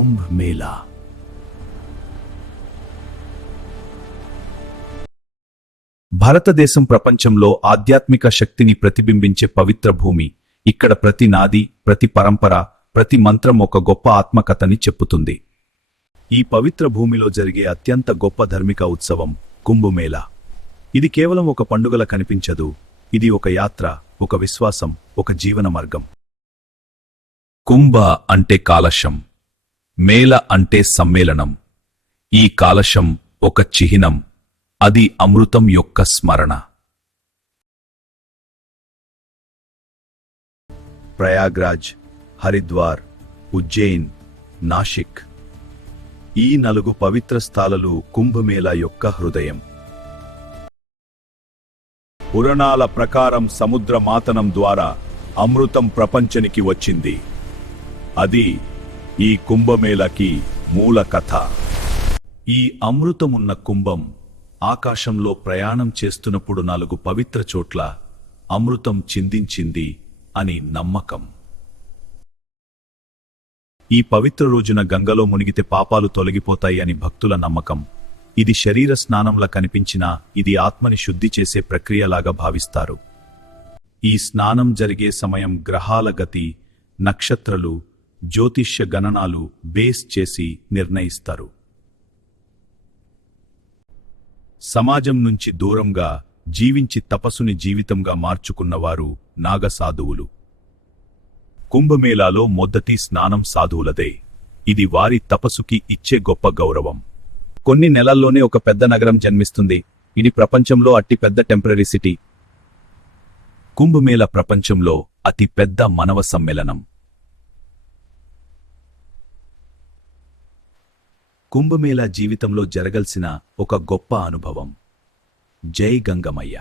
కుంభ్ మేళా. భారతదేశం ప్రపంచంలో ఆధ్యాత్మిక శక్తిని ప్రతిబింబించే పవిత్ర భూమి. ఇక్కడ ప్రతి నాది, ప్రతి పరంపర, ప్రతి మంత్రం ఒక గొప్ప ఆత్మకథని చెప్పుతుంది. ఈ పవిత్ర భూమిలో జరిగే అత్యంత గొప్ప ధార్మిక ఉత్సవం కుంభమేళా. ఇది కేవలం ఒక పండుగల కనిపించదు. ఇది ఒక యాత్ర, ఒక విశ్వాసం, ఒక జీవన మార్గం. కుంభ అంటే కాలశం, మేళ అంటే సమ్మేళనం. ఈ కాలశం ఒక చిహ్నం, అది అమృతం యొక్క స్మరణ. ప్రయాగ్రాజ్, హరిద్వార్, ఉజ్జయిన్, నాసిక్ ఈ 4 పవిత్ర స్థలాలు కుంభమేళా యొక్క హృదయం. పురాణాల ప్రకారం సముద్ర మాతనం ద్వారా అమృతం ప్రపంచానికి వచ్చింది. అది ఈ కుంభమేళాకి మూల కథ. ఈ అమృతమున్న కుంభం ఆకాశంలో ప్రయాణం చేస్తున్నప్పుడు 4 పవిత్ర చోట్ల అమృతం చిందించింది అని నమ్మకం. ఈ పవిత్ర రోజున గంగలో మునిగితే పాపాలు తొలగిపోతాయి అని భక్తుల నమ్మకం. ఇది శరీర స్నానంలా కనిపించినా ఇది ఆత్మని శుద్ధి చేసే ప్రక్రియలాగా భావిస్తారు. ఈ స్నానం జరిగే సమయం గ్రహాల గతి, నక్షత్రాలు, జ్యోతిష్య గణనాలు బేస్ చేసి నిర్ణయిస్తారు. సమాజం నుంచి దూరంగా జీవించి తపస్సుని జీవితంగా మార్చుకున్నవారు నాగసాధువులు. కుంభమేళాలో మొదటి స్నానం సాధువులదే. ఇది వారి తపస్సుకి ఇచ్చే గొప్ప గౌరవం. కొన్ని నెలల్లోనే ఒక పెద్ద నగరం జన్మిస్తుంది. ఇది ప్రపంచంలో అతి పెద్ద టెంపరరీ సిటీ. కుంభమేళా ప్రపంచంలో అతి పెద్ద మానవ సమ్మేళనం. కుంభమేళా జీవితంలో జరగాల్సిన ఒక గొప్ప అనుభవం. జై గంగమయ్య.